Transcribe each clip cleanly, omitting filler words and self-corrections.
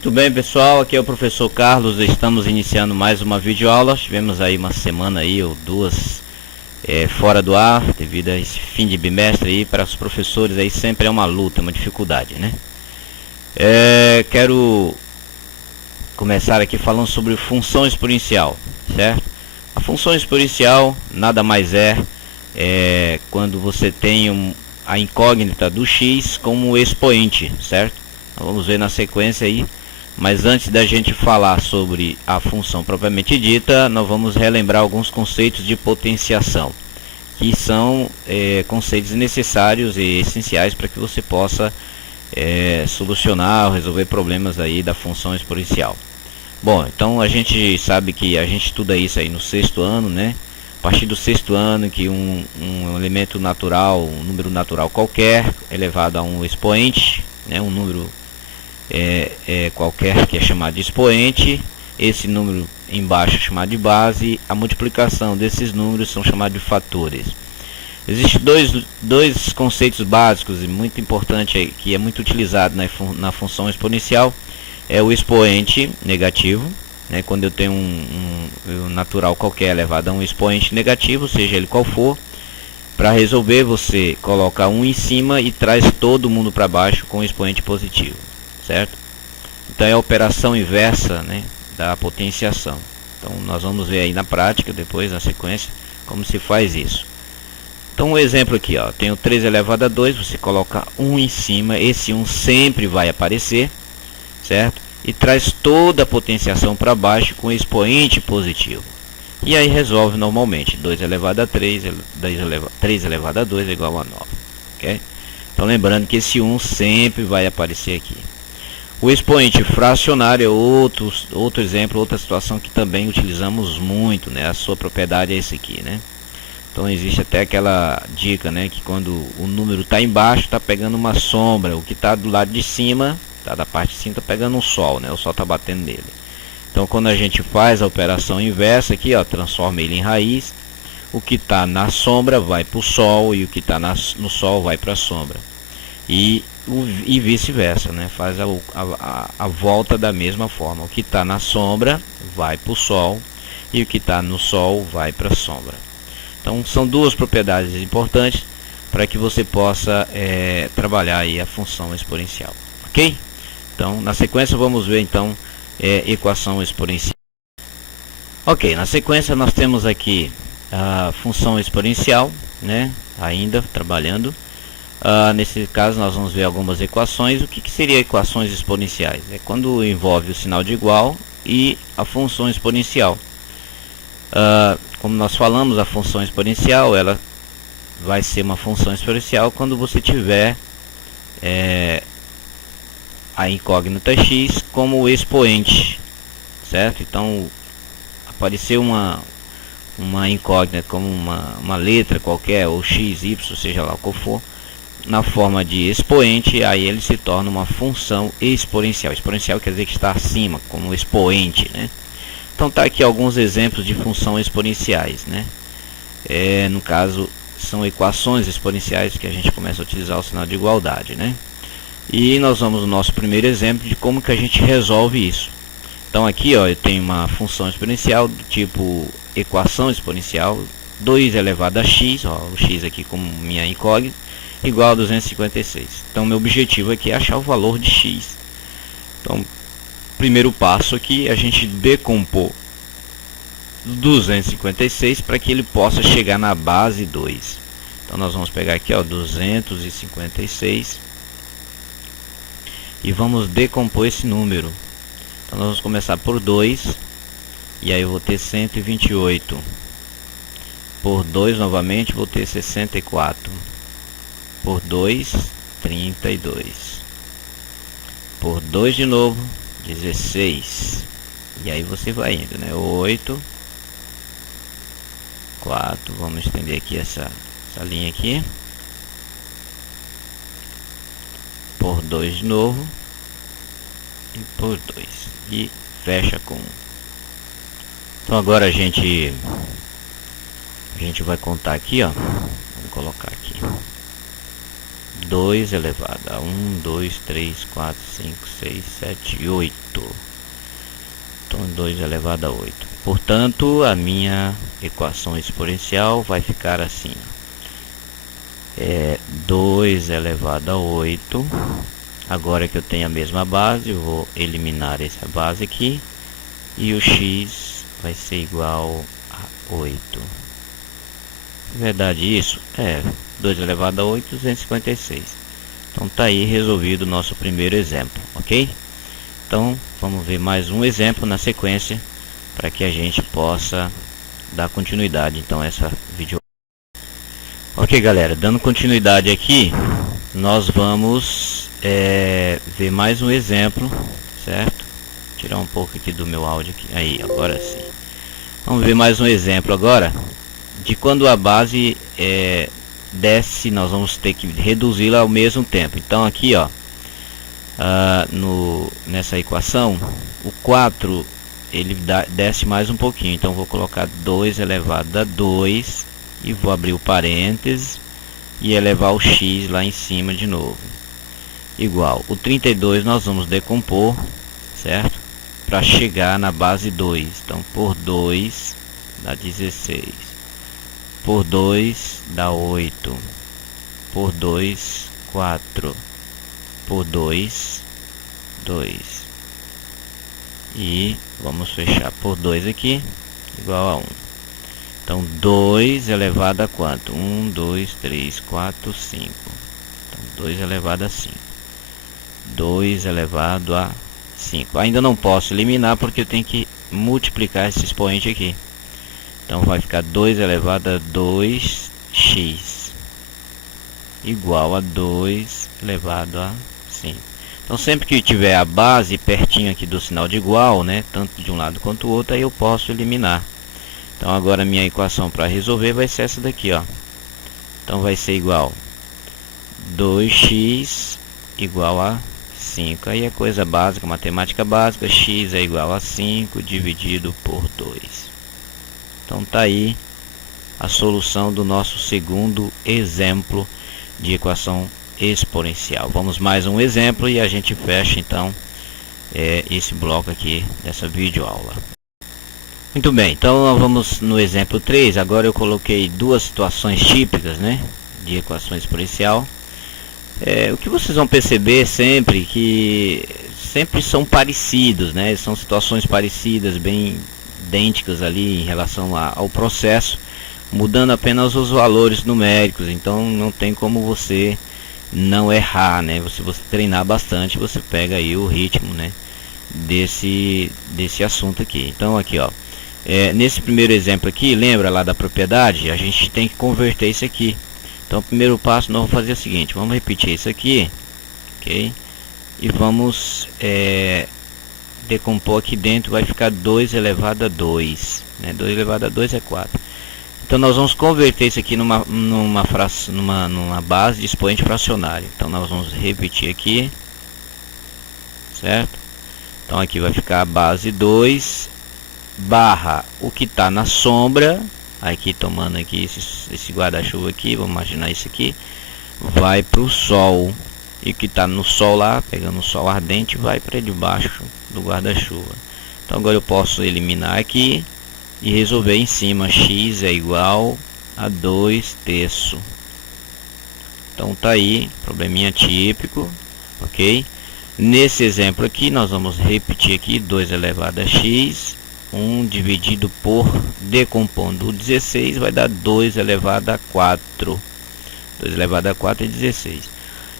Muito bem, pessoal, aqui é o professor Carlos. Estamos iniciando mais uma videoaula. Tivemos aí uma semana aí ou duas fora do ar devido a esse fim de bimestre aí. Para os professores aí sempre é uma luta, uma dificuldade, né? Quero começar aqui falando sobre função exponencial, certo? A função exponencial nada mais é quando você tem a incógnita do x como expoente, certo? Então, vamos ver na sequência aí. Mas antes da gente falar sobre a função propriamente dita, nós vamos relembrar alguns conceitos de potenciação, que são conceitos necessários e essenciais para que você possa solucionar ou resolver problemas aí da função exponencial. Bom, então a gente sabe que a gente estuda isso aí no sexto ano, né? A partir do sexto ano, que um elemento natural, um número natural qualquer, elevado a um expoente, né? Um número qualquer que é chamado de expoente, esse número embaixo é chamado de base, a multiplicação desses números são chamados de fatores. Existem dois conceitos básicos e muito importante que é muito utilizado na função exponencial. É o expoente negativo, né? Quando eu tenho um natural qualquer elevado a um expoente negativo, seja ele qual for, para resolver você coloca 1 em cima e traz todo mundo para baixo com o expoente positivo, certo? Então é a operação inversa, né, da potenciação. Então nós vamos ver aí na prática, depois na sequência, como se faz isso. Então um exemplo aqui, ó, tenho 3 elevado a 2, você coloca 1 em cima, esse 1 sempre vai aparecer, certo? E traz toda a potenciação para baixo com expoente positivo. E aí resolve normalmente. 2 elevado a 3, 3 elevado a 2 é igual a 9. Okay? Então lembrando que esse 1 sempre vai aparecer aqui. O expoente fracionário é outro exemplo, outra situação que também utilizamos muito, né? A sua propriedade é esse aqui, né? Então existe até aquela dica, né? Que quando o número está embaixo, está pegando uma sombra. O que está do lado de cima, tá, da parte de cima, está pegando um sol, né? O sol está batendo nele. Então quando a gente faz a operação inversa aqui, ó, transforma ele em raiz, o que está na sombra vai para o sol e o que está no sol vai para a sombra. E vice-versa, né? Faz a volta da mesma forma. O que está na sombra vai para o sol e o que está no sol vai para a sombra. Então são duas propriedades importantes para que você possa trabalhar aí a função exponencial, ok? Então na sequência vamos ver então equação exponencial. Ok, na sequência nós temos aqui a função exponencial, né? Ainda trabalhando. Nesse caso nós vamos ver algumas equações. O que seria equações exponenciais? É quando envolve o sinal de igual e a função exponencial. Como nós falamos, a função exponencial ela vai ser uma função exponencial quando você tiver a incógnita x como expoente, certo? Então apareceu uma incógnita como uma letra qualquer, ou x, y, seja lá qual for, na forma de expoente, aí ele se torna uma função exponencial. Exponencial quer dizer que está acima, como expoente, né? Então tá aqui alguns exemplos de funções exponenciais, né? No caso são equações exponenciais que a gente começa a utilizar o sinal de igualdade, né? E nós vamos no nosso primeiro exemplo de como que a gente resolve isso. Então aqui, ó, eu tenho uma função exponencial do tipo equação exponencial 2 elevado a x, ó, o x aqui como minha incógnita, igual a 256. Então meu objetivo aqui é achar o valor de x. Então primeiro passo aqui é a gente decompor 256 para que ele possa chegar na base 2. Então nós vamos pegar aqui, ó, 256 e vamos decompor esse número. Então nós vamos começar por 2 e aí eu vou ter 128. Por 2 novamente vou ter 64. Por 2, 32. Por 2 de novo, 16. E aí você vai indo, né? 8, 4. Vamos estender aqui essa linha aqui. Por 2 de novo. E por 2. E fecha com 1. Então agora a gente vai contar aqui, ó. Vamos colocar aqui. 2 elevado a 1, 2, 3, 4, 5, 6, 7, 8. Então 2 elevado a 8. Portanto, a minha equação exponencial vai ficar assim. 2 elevado a 8. Agora que eu tenho a mesma base, eu vou eliminar essa base aqui. E o x vai ser igual a 8. É verdade isso? 2 elevado a 8, 256. Então tá aí resolvido o nosso primeiro exemplo, ok? Então vamos ver mais um exemplo na sequência, para que a gente possa dar continuidade então a essa vídeo. Ok, galera, dando continuidade aqui, nós vamos ver mais um exemplo, certo? Tirar um pouco aqui do meu áudio aqui. Aí, agora sim. Vamos ver mais um exemplo agora de quando a base desce, nós vamos ter que reduzi-la ao mesmo tempo. Então aqui, ó, nessa equação, o 4 ele desce mais um pouquinho. Então vou colocar 2 elevado a 2 e vou abrir o parênteses e elevar o x lá em cima de novo. Igual, o 32 nós vamos decompor, certo? Para chegar na base 2. Então por 2 dá 16. Por 2 dá 8. Por 2, 4. Por 2, 2. E vamos fechar por 2 aqui, igual a 1. Então 2 elevado a quanto? 1, 2, 3, 4, 5. Então 2 elevado a 5. 2 elevado a 5. Ainda não posso eliminar porque eu tenho que multiplicar esse expoente aqui. Então vai ficar 2 elevado a 2x igual a 2 elevado a 5. Então sempre que tiver a base pertinho aqui do sinal de igual, né, tanto de um lado quanto do outro, aí eu posso eliminar. Então agora a minha equação para resolver vai ser essa daqui, ó. Então vai ser igual 2x igual a 5. Aí é coisa básica, matemática básica. X é igual a 5 dividido por 2. Então tá aí a solução do nosso segundo exemplo de equação exponencial. Vamos mais um exemplo e a gente fecha então esse bloco aqui dessa videoaula. Muito bem, então nós vamos no exemplo 3. Agora eu coloquei duas situações típicas, né, de equação exponencial. O que vocês vão perceber sempre que sempre são parecidos, né? São situações parecidas, bem idênticas ali em relação ao processo, mudando apenas os valores numéricos. Então não tem como você não errar, né? Se você treinar bastante, você pega aí o ritmo, né, desse assunto aqui. Então aqui, ó, nesse primeiro exemplo aqui, lembra lá da propriedade? A gente tem que converter isso aqui. Então o primeiro passo nós vamos fazer o seguinte, vamos repetir isso aqui, ok? E vamos decompor aqui dentro, vai ficar 2 elevado a 2, né? 2 elevado a 2 é 4. Então nós vamos converter isso aqui numa base de expoente fracionário. Então nós vamos repetir aqui, certo? Então aqui vai ficar a base 2 barra o que está na sombra. Aqui tomando aqui esse guarda-chuva aqui, vamos imaginar isso aqui, vai para o sol, e o que está no sol lá, pegando o sol ardente, vai para debaixo do guarda-chuva. Então agora eu posso eliminar aqui e resolver em cima. X é igual a 2 terços. Então tá aí, probleminha típico, ok? Nesse exemplo aqui nós vamos repetir aqui 2 elevado a x. 1 dividido por, decompondo o 16, vai dar 2 elevado a 4. 2 elevado a 4 é 16.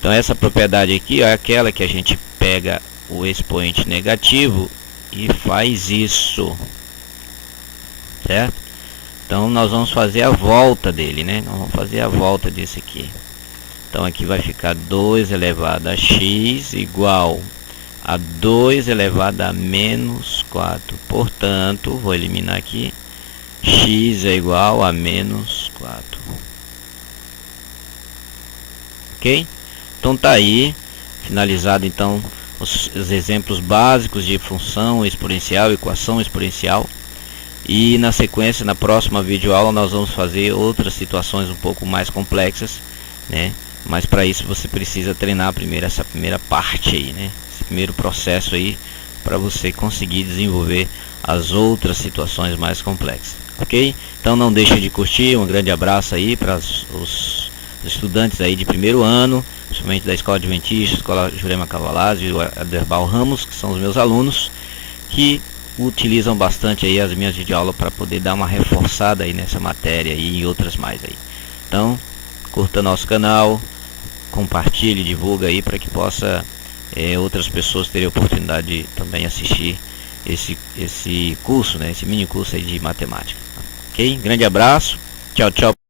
Então essa propriedade aqui é aquela que a gente pega o expoente negativo e faz isso, certo? Então nós vamos fazer a volta dele, né? Nós vamos fazer a volta desse aqui. Então aqui vai ficar 2 elevado a x igual a 2 elevado a menos 4. Portanto, vou eliminar aqui. X é igual a menos 4. Ok? Então tá aí, finalizado então os exemplos básicos de função exponencial, equação exponencial. E na sequência, na próxima videoaula, nós vamos fazer outras situações um pouco mais complexas, né, mas para isso você precisa treinar primeiro essa primeira parte aí, né? Esse primeiro processo aí, para você conseguir desenvolver as outras situações mais complexas, ok? Então não deixa de curtir. Um grande abraço aí para os estudantes aí de primeiro ano, principalmente da Escola Adventista, Escola Jurema Cavalazzi e o Aderbal Ramos, que são os meus alunos, que utilizam bastante aí as minhas videoaulas para poder dar uma reforçada aí nessa matéria e em outras mais aí. Então, curta nosso canal, compartilhe, divulga aí para que possa outras pessoas terem a oportunidade de também assistir esse curso, né, esse mini curso aí de matemática. Ok? Grande abraço, tchau, tchau.